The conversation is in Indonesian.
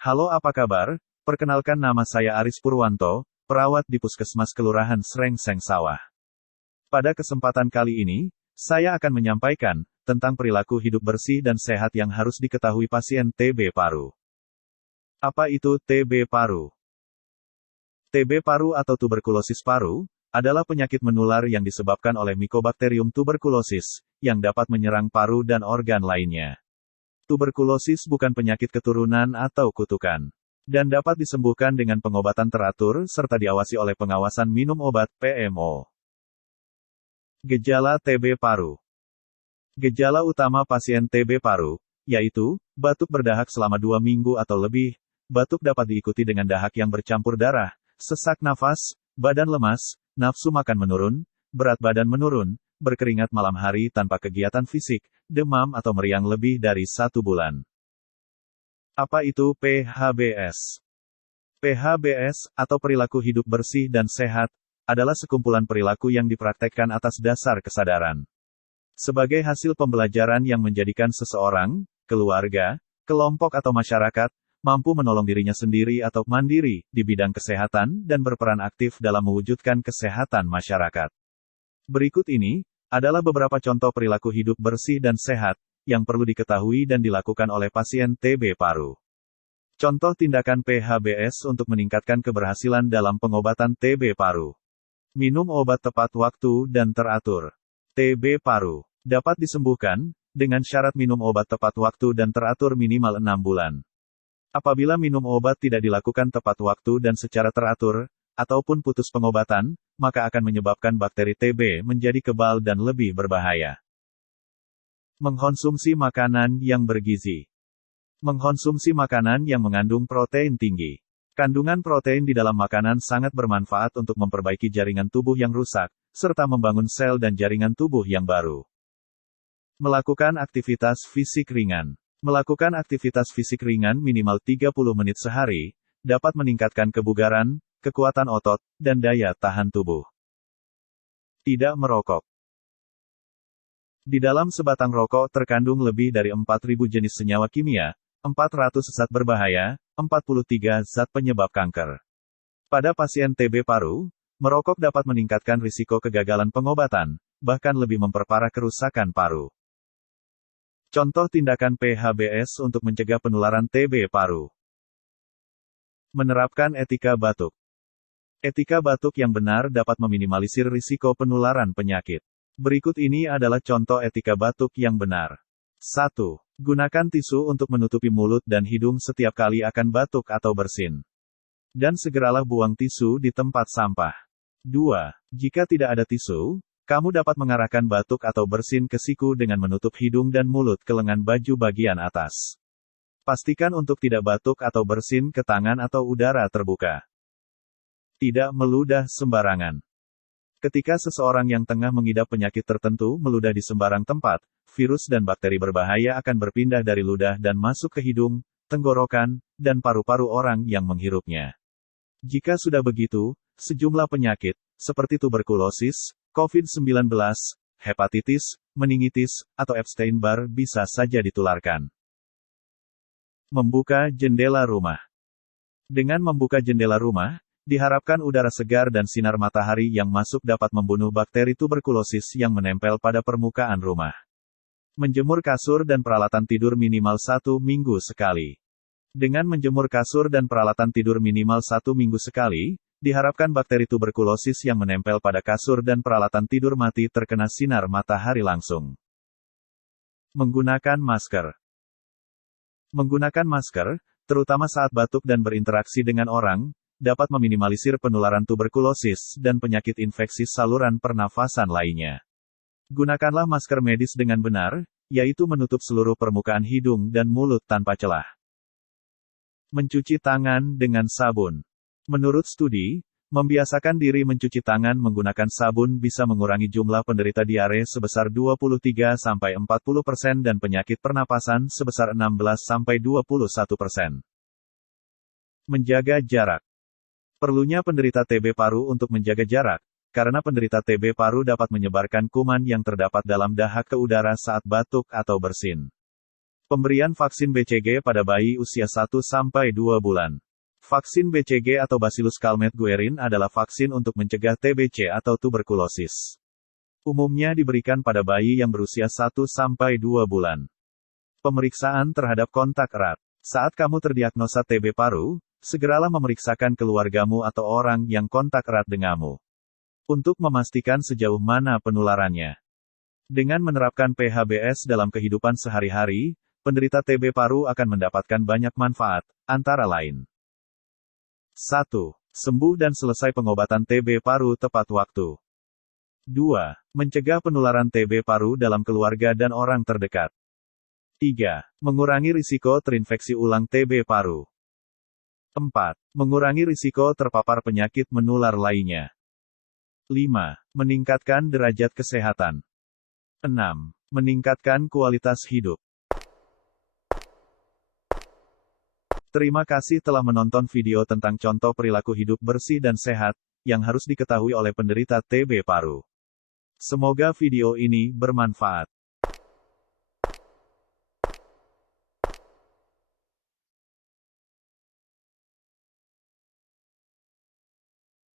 Halo, apa kabar? Perkenalkan, nama saya Aris Purwanto, perawat di Puskesmas Kelurahan Srengseng Sawah. Pada kesempatan kali ini, saya akan menyampaikan tentang perilaku hidup bersih dan sehat yang harus diketahui pasien TB paru. Apa itu TB paru? TB paru atau tuberkulosis paru adalah penyakit menular yang disebabkan oleh Mycobacterium tuberculosis yang dapat menyerang paru dan organ lainnya. Tuberkulosis bukan penyakit keturunan atau kutukan, dan dapat disembuhkan dengan pengobatan teratur serta diawasi oleh pengawasan minum obat (PMO). Gejala TB paru. Gejala utama pasien TB paru, yaitu batuk berdahak selama 2 minggu atau lebih. Batuk dapat diikuti dengan dahak yang bercampur darah, sesak nafas, badan lemas, nafsu makan menurun, berat badan menurun, berkeringat malam hari tanpa kegiatan fisik, demam atau meriang lebih dari 1 bulan. Apa itu PHBS? PHBS, atau perilaku hidup bersih dan sehat, adalah sekumpulan perilaku yang dipraktekkan atas dasar kesadaran. Sebagai hasil pembelajaran yang menjadikan seseorang, keluarga, kelompok atau masyarakat, mampu menolong dirinya sendiri atau mandiri di bidang kesehatan dan berperan aktif dalam mewujudkan kesehatan masyarakat. Berikut ini adalah beberapa contoh perilaku hidup bersih dan sehat yang perlu diketahui dan dilakukan oleh pasien TB paru. Contoh tindakan PHBS untuk meningkatkan keberhasilan dalam pengobatan TB paru. Minum obat tepat waktu dan teratur. TB paru dapat disembuhkan dengan syarat minum obat tepat waktu dan teratur minimal 6 bulan. Apabila minum obat tidak dilakukan tepat waktu dan secara teratur, ataupun putus pengobatan, maka akan menyebabkan bakteri TB menjadi kebal dan lebih berbahaya. Mengkonsumsi makanan yang bergizi. Mengkonsumsi makanan yang mengandung protein tinggi. Kandungan protein di dalam makanan sangat bermanfaat untuk memperbaiki jaringan tubuh yang rusak, serta membangun sel dan jaringan tubuh yang baru. Melakukan aktivitas fisik ringan. Melakukan aktivitas fisik ringan minimal 30 menit sehari, dapat meningkatkan kebugaran, kekuatan otot, dan daya tahan tubuh. Tidak merokok. Di dalam sebatang rokok terkandung lebih dari 4.000 jenis senyawa kimia, 400 zat berbahaya, 43 zat penyebab kanker. Pada pasien TB paru, merokok dapat meningkatkan risiko kegagalan pengobatan, bahkan lebih memperparah kerusakan paru. Contoh tindakan PHBS untuk mencegah penularan TB paru. Menerapkan etika batuk. Etika batuk yang benar dapat meminimalisir risiko penularan penyakit. Berikut ini adalah contoh etika batuk yang benar. 1. Gunakan tisu untuk menutupi mulut dan hidung setiap kali akan batuk atau bersin. Dan segeralah buang tisu di tempat sampah. 2. Jika tidak ada tisu, kamu dapat mengarahkan batuk atau bersin ke siku dengan menutup hidung dan mulut ke lengan baju bagian atas. Pastikan untuk tidak batuk atau bersin ke tangan atau udara terbuka. Tidak meludah sembarangan. Ketika seseorang yang tengah mengidap penyakit tertentu meludah di sembarang tempat, virus dan bakteri berbahaya akan berpindah dari ludah dan masuk ke hidung, tenggorokan, dan paru-paru orang yang menghirupnya. Jika sudah begitu, sejumlah penyakit, seperti tuberkulosis, COVID-19, hepatitis, meningitis, atau Epstein-Barr bisa saja ditularkan. Membuka jendela rumah. Dengan membuka jendela rumah, diharapkan udara segar dan sinar matahari yang masuk dapat membunuh bakteri tuberkulosis yang menempel pada permukaan rumah. Menjemur kasur dan peralatan tidur minimal 1 minggu sekali. Dengan menjemur kasur dan peralatan tidur minimal 1 minggu sekali, diharapkan bakteri tuberkulosis yang menempel pada kasur dan peralatan tidur mati terkena sinar matahari langsung. Menggunakan masker. Menggunakan masker, terutama saat batuk dan berinteraksi dengan orang, dapat meminimalisir penularan tuberkulosis dan penyakit infeksi saluran pernafasan lainnya. Gunakanlah masker medis dengan benar, yaitu menutup seluruh permukaan hidung dan mulut tanpa celah. Mencuci tangan dengan sabun. Menurut studi, membiasakan diri mencuci tangan menggunakan sabun bisa mengurangi jumlah penderita diare sebesar 23-40% dan penyakit pernapasan sebesar 16-21%. Menjaga jarak. Perlunya penderita TB paru untuk menjaga jarak, karena penderita TB paru dapat menyebarkan kuman yang terdapat dalam dahak ke udara saat batuk atau bersin. Pemberian vaksin BCG pada bayi usia 1-2 bulan. Vaksin BCG atau Bacillus Calmette-Guerin adalah vaksin untuk mencegah TBC atau tuberkulosis. Umumnya diberikan pada bayi yang berusia 1-2 bulan. Pemeriksaan terhadap kontak erat. Saat kamu terdiagnosa TB paru, segeralah memeriksakan keluargamu atau orang yang kontak erat denganmu untuk memastikan sejauh mana penularannya. Dengan menerapkan PHBS dalam kehidupan sehari-hari, penderita TB paru akan mendapatkan banyak manfaat, antara lain 1. Sembuh dan selesai pengobatan TB paru tepat waktu. 2. Mencegah penularan TB paru dalam keluarga dan orang terdekat. 3. Mengurangi risiko terinfeksi ulang TB paru. 4. Mengurangi risiko terpapar penyakit menular lainnya. 5. Meningkatkan derajat kesehatan. 6. Meningkatkan kualitas hidup. Terima kasih telah menonton video tentang contoh perilaku hidup bersih dan sehat, yang harus diketahui oleh penderita TB paru. Semoga video ini bermanfaat.